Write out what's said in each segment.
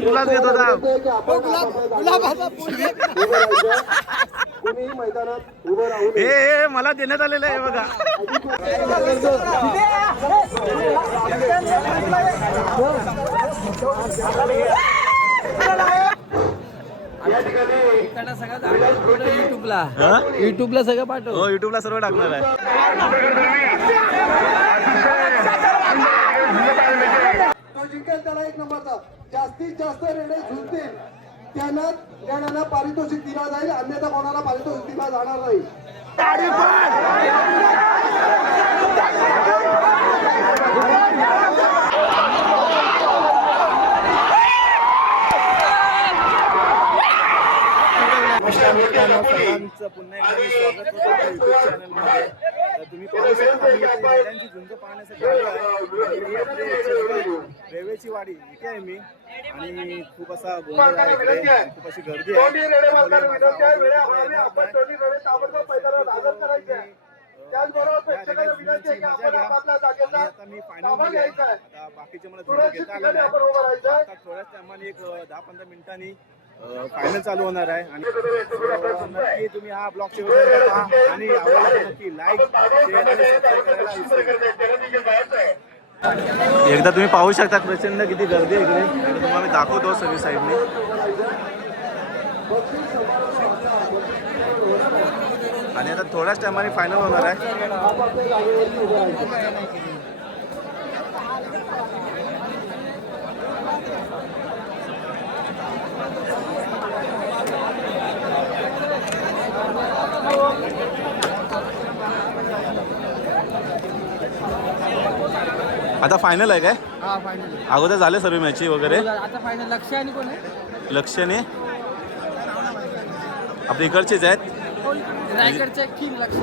पण तुलाच घेत होता. हे मला देण्यात आलेलं आहे बघा. युट्यूबला सगळं पाठव. हो युट्यूबला सर्व टाकणार आहे. तो जिंकेल त्याला एक नंबरचा. जास्तीत जास्त रेडे झुलतील त्यांना पारितोषिक दिला जाईल, अन्यथा कोणाला पारितोषिक दिला जाणार नाही. सर्वांचं पुन्हा एकदा मी स्वागत करतो युट्यूब चॅनलमध्ये. तुम्ही पाहू शकता मी रेड्यांची झुंज पाहण्यासाठी आलो आहे. रेवेची वाडी इथे आहे मी आणि खूप असा गोंधळ आहे इकडे, खूप अशी गर्दी आहे. आता मी फायनल मध्ये आता बाकीचे मला झुंज घेता आलेलं आहे. आता थोड्याच टायमाने एक 10-15 मिनिटांनी फायनल चालू होणार आहे आणि नक्की तुम्ही हा ब्लॉग शेवटपर्यंत पहा आणि आवडला तर नक्की लाईक शेअर आणि सबस्क्राईब करायला विसरू नका. एकदा तुम्ही पाहू शकता प्रचंड किती गर्दी आहे इकडे. तुम्हाला मी दाखवतो सगळी साईडने. आणि आता थोड्याच टायमाने फायनल होणार आहे. आता फायनल आहे काय? हा फायनल. अगोदर झाले सर्व मॅची वगैरे. आता फायनल लक्ष्य आणि कोण आहे? लक्ष्यने आपल्या इकडचेच आहेत. रायगडचा किंग लक्ष्य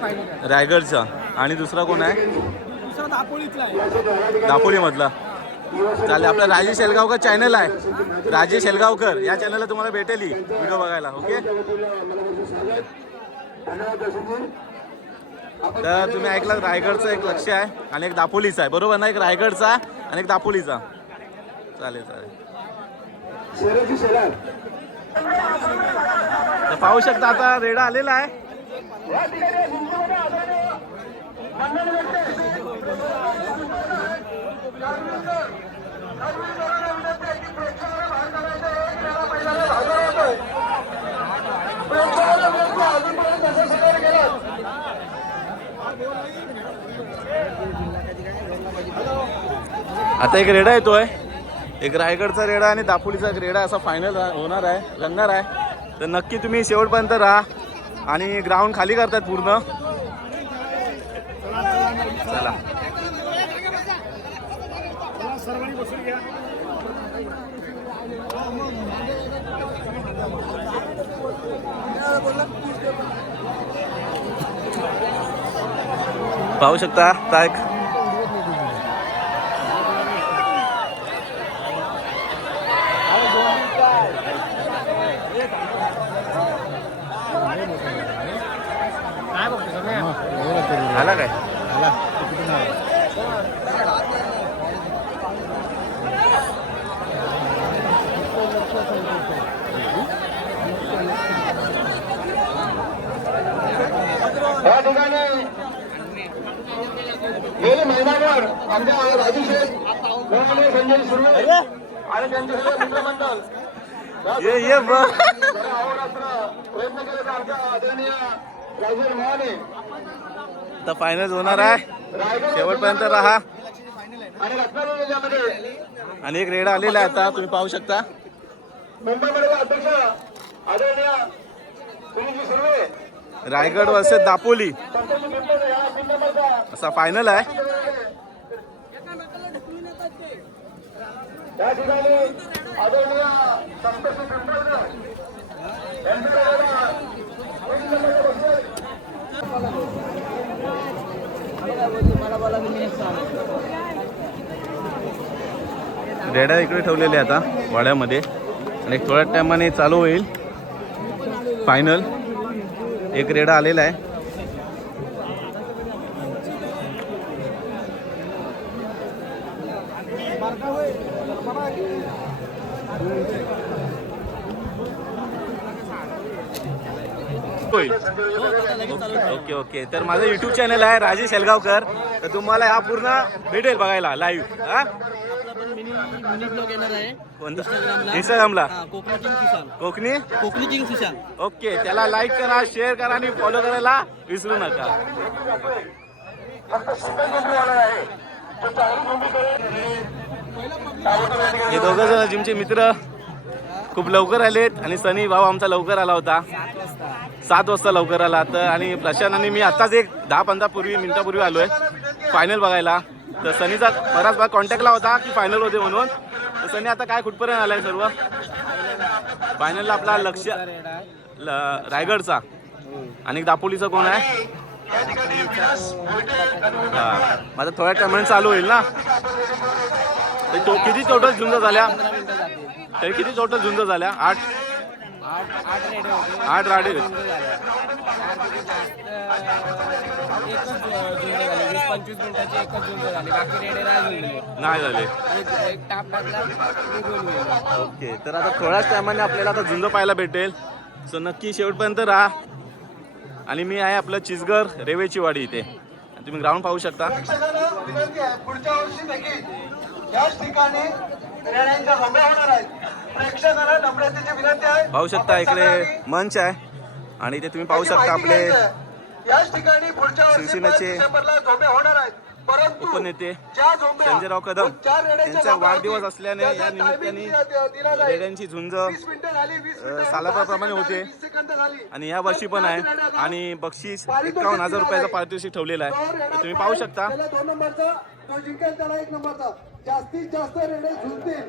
फायनल आहे. रायगडचा. आणि दुसरा कोण आहे? दुसरा दापोलीतला आहे. दापोलीमधला. चालेल. आपला राजेश शेलगावकर चॅनल आहे, राजेश शेलगावकर या चॅनलला तुम्हाला भेटेल ही व्हिडिओ बघायला. ओके. तर तुम्ही ऐकलं रायगडचं एक लक्ष्य आहे आणि एक दापोलीचा आहे, बरोबर ना? एक रायगडचा आणि एक दापोलीचा. चालेल चालेल. तर पाहू शकता आता रेडा आलेला आहे. आता एक रेडा येतोय, एक रायगडचा रेडा आणि दापोलीचा एक रेडा असा फायनल होणार आहे, रंगणार आहे. तर नक्की तुम्ही शेवटपर्यंत राहा. आणि ग्राउंड खाली करतात पूर्ण. चला. पाहू शकता ताक आला काय? या ठिकाणी गेले महिनाभर आमच्या राजू शेठ, संजय सुर्वे आणि त्यांचे सगळे मित्रमंडळ प्रयत्न केले. आमच्या आदरणीय राजू मोहने आता फायनल होणार आहे, शेवटपर्यंत राहा. आणि रत्नागिरी जिल्ह्यामध्ये आणि एक रेडा आलेला आहे आता तुम्ही पाहू शकता. मुंबईमध्ये अध्यक्ष आदरणीय सुनीलजी सुर्वे, रायगड वर्सेस दापोली असा फायनल आहे. या ठिकाणी आदरणीय संतोषी पिंपळकर रेडा इकडे ठेवलेले आता वाड्यामध्ये आणि थोड्या टायमाने चालू होईल फायनल. एक रेडा आलेला आहे. होईल. Okay okay. तर माझं युट्यूब चॅनल आहे राजेश हेलगावकर. तर तुम्हाला हा पूर्ण भेटेल बघायला लाईव्ह. हा मिनी ब्लॉग येणार आहे इंस्टाग्रामला Konkani king Sushant. Konkani king Sushant. Okay. त्याला लाईक करा, शेअर करा आणि फॉलो करायला विसरू नका. हे दोघं जण जिमचे मित्र खूप लवकर आलेत आणि सनी भाऊ आमचा लवकर आला होता. 7 वाजता लवकर आला. तर आणि प्रशांत आणि मी आत्ताच एक 10-15 मिनिटापूर्वी आलोय फायनल बघायला. तर सनीचा बराच भाग कॉन्टॅक्टला होता की फायनल होते म्हणून. तर सनी आता काय कुठपर्यंत आलाय सर्व फायनलला आपला लक्ष रायगडचा आणि दापोलीचा कोण आहे. हा माझा थोड्या टायमाने चालू होईल ना. तो किती टोटल झुंज झाल्या तरी किती टोटल झुंज झाल्या 8 राडे. नाही झाले. ओके. तर आता थोड्याच टायमाने आपल्याला आता झुंज पाहायला भेटेल. सो नक्की शेवटपर्यंत राहा. आणि मी आहे आपलं चिचघर रेवेची वाडी इथे. तुम्ही ग्राउंड पाहू शकता. विनंती आहे पुढच्या वर्षी देखील याच ठिकाणी रेड्यांच्या झोंब्या होणार आहेत. प्रेक्षकांना नम्रतेची विनंती आहे. पाहू शकता इकडे मंच आहे आणि इथे तुम्ही पाहू शकता आपले याच ठिकाणी पुढच्या वर्षी शिवसेनेचे डिसेंबरला झोंबे होणार आहेत. परंतु उपनेते ज्या झोंब्या संजयराव कदम 4 रेड्यांच्या यांचा वाढदिवस झोंब्यावरती असल्याने या त्याचा निमित्ताने timing दिला जाईल. रेड्यांची झुंज 20 मिनिटं झाली, 20 मिनिटं, सालाप्रमाणे 10 होते. 20 सेकंदं झाली. आणि या वर्षी पण आहे. आणि बक्षीस 51,000 रुपयाचं पारितोषिक ठेवलेलं आहे. तर तुम्ही पाहू शकता. त्याला 2 नंबरचा जो जिंकेल त्याला 1 नंबरचा. जास्तीत जास्त रेडे झुंजतील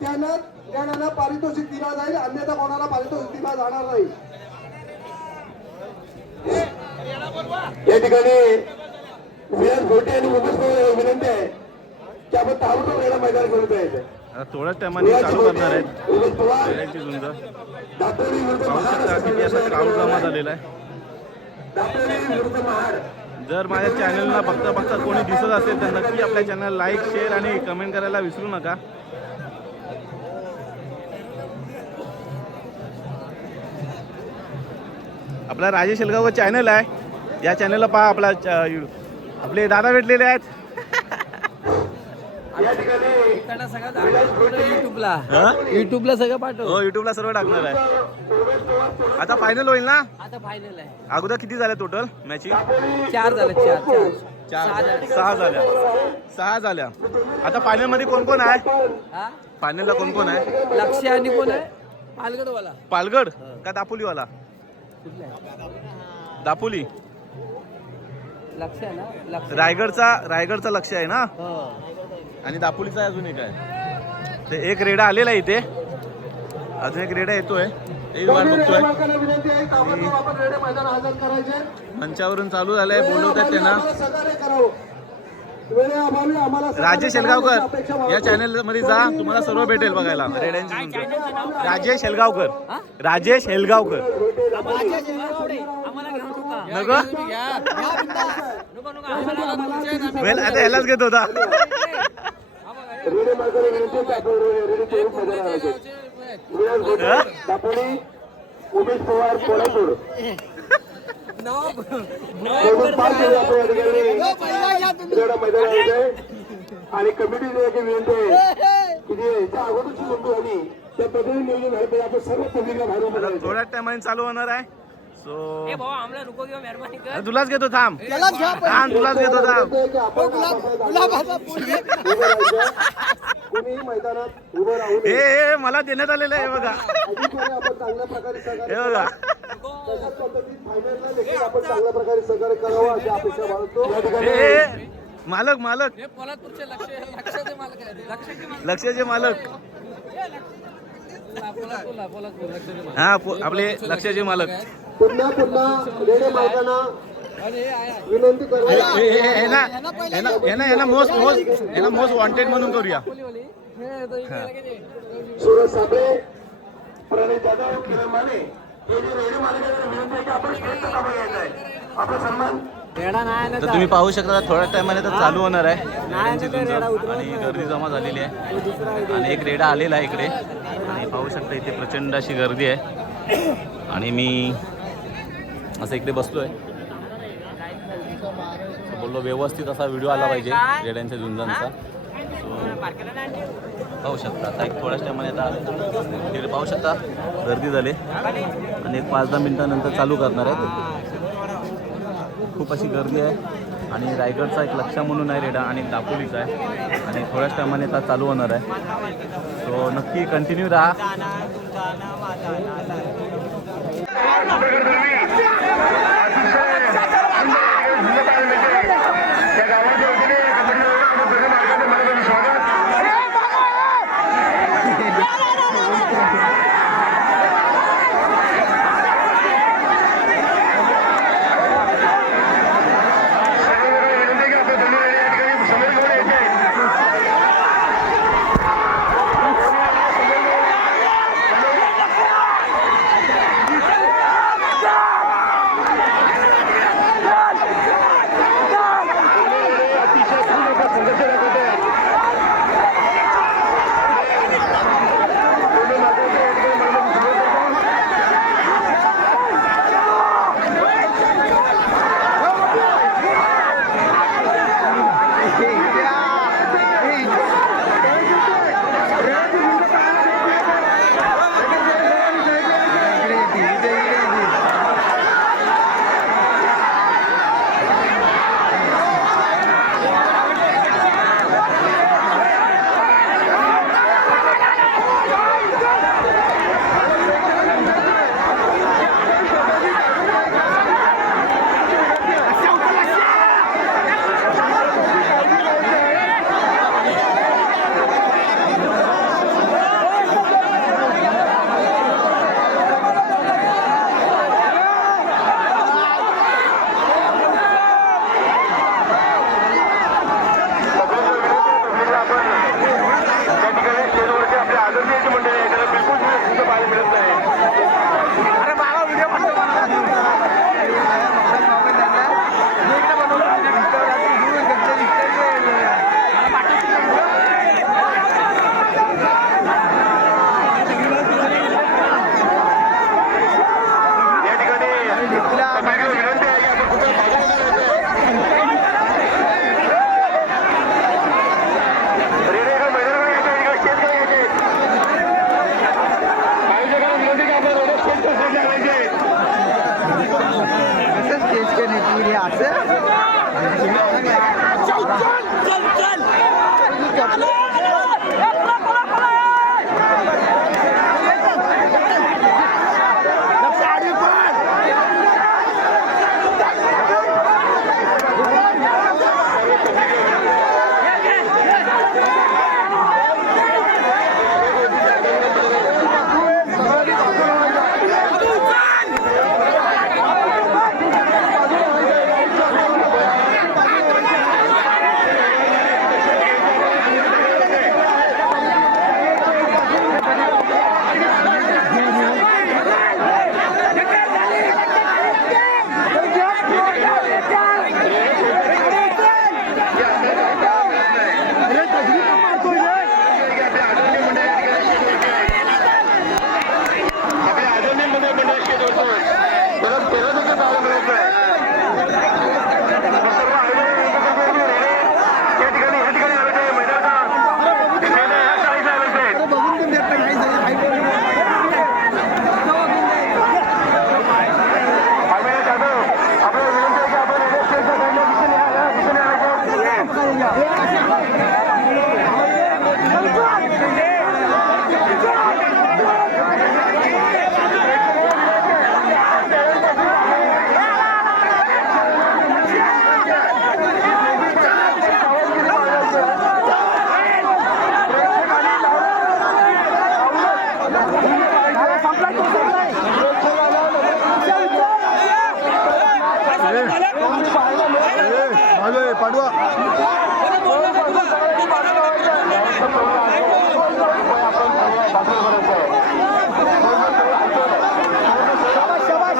त्यांना पारितोषिक दिला जाईल. अन्यथा कोणाला पारितोषिक दिला जाणार नाही. या ठिकाणी विराज घोटे आणि उमेश विनंती आहे की आपण ताबडतोब रेडा मैदान करून जायचं. आता थोड्याच टायमाने चालू करणार आहेत रेड्यांची झुंज. पाहू शकता किती असा क्राऊड जमा झालेला आहे. जर माझ्या चॅनलला बघता कोणी दिसत असेल तर नक्की आपल्या चॅनल लाईक शेअर आणि कमेंट करायला विसरू नका. आपला राजेश हेलगाव चॅनल आहे. या चॅनलला पहा. आपले दादा भेटलेले आहेत. युट्यूबला सगळं पाठव. हो युट्यूबला सर्व टाकणार आहे. आता फायनल होईल ना. आता फायनल आहे. अगोदर किती झाल्या टोटल मॅची 4 झाले. 6 झाल्या. आता फायनल मध्ये कोण कोण आहे. फायनलला कोण कोण आहे. लक्ष आणि कोण आहे. पालगडवाला. पालगड का दापोलीवाला. दापोली लक्ष आहे ना. लक्ष रायगडचा लक्ष आहे ना. आणि दापोलीचा अजून एक आहे. ते एक रेडा आलेला आहे इथे. अजून एक रेडा येतोय. वाट बघतोय. मंचावरून चालू झालंय. बोलवतात त्यांना. राजेश हेलगावकर या चॅनल मध्ये जा. तुम्हाला सर्व भेटेल बघायला रेड्यांची झुंज. राजेश हेलगावकर. वेल आता ह्यालाच घेत होता. उमेश पवार कोल्हापूर आणि कमिटीने एक विनंती आहे की जे याच्या अगोदरची नोंदणी झाली त्या पद्धतीने नियोजन झालं पाहिजे. आपण सर्व पब्लिकला बाहेर थोड्याच टायमाने चालू होणार आहे. सो तुलाच घेतो. थांब तुलाच घेतो. मैदानात उभं राहून हे मला देण्यात आलेलं आहे बघा. आपण चांगल्या प्रकारे हे बघा. तशाच पद्धतीत फायनलला देखील आपण चांगल्या प्रकारे सहकार्य करावं अशी अपेक्षा बाळगतो. हे मालक लक्षाचे मालक. हा आपले लक्षाचे मालक. पुन्हा रेडे मालकांना विनंती यांना मोस्ट वॉन्टेड म्हणून करूया. सुरज साबळे, प्रणय जाधव, किरण माने हे जे रेडे मालकांना विनंती आहे की आपण श्रेष्ठ सभा घ्यायचा आहे. आपला सन्मान तर तुम्ही पाहू शकता थोड्या टायमाने तर चालू होणार आहे रेड्यांची झुंज आणि गर्दी जमा झालेली आहे आणि एक रेडा आलेला आहे इकडे आणि पाहू शकता इथे प्रचंड अशी गर्दी आहे आणि मी असं इकडे बसलो आहे बोललो व्यवस्थित असा व्हिडिओ आला पाहिजे रेड्यांच्या झुंजांचा पाहू शकता आता एक थोड्याच टायमाने आता तिकडे पाहू शकता गर्दी झाली आणि एक 5-10 मिनिटानंतर चालू करणार आहेत खूप अशी गर्दी आहे आणि रायगडचा एक लक्ष्य म्हणून आहे रेडा आणि दापोलीचा आहे आणि थोड्याच टायमाने आता चालू होणार आहे सो नक्की कंटिन्यू राहा पाडवा शाबाश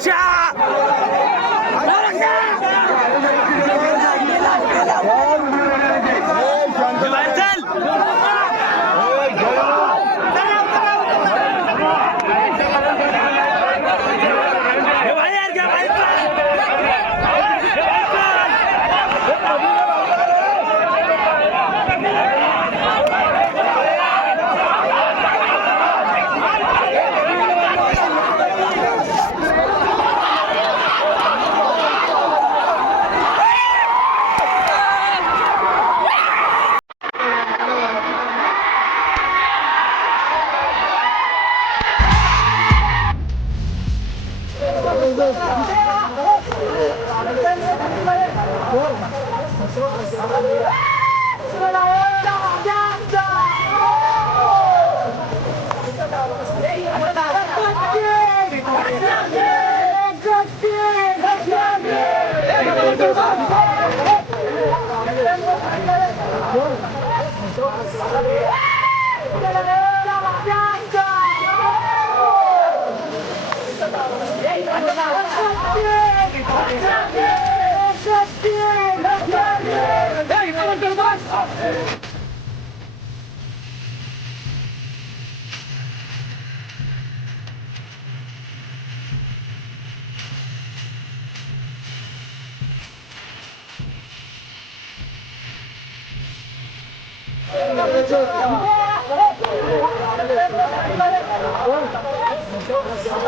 Thank you.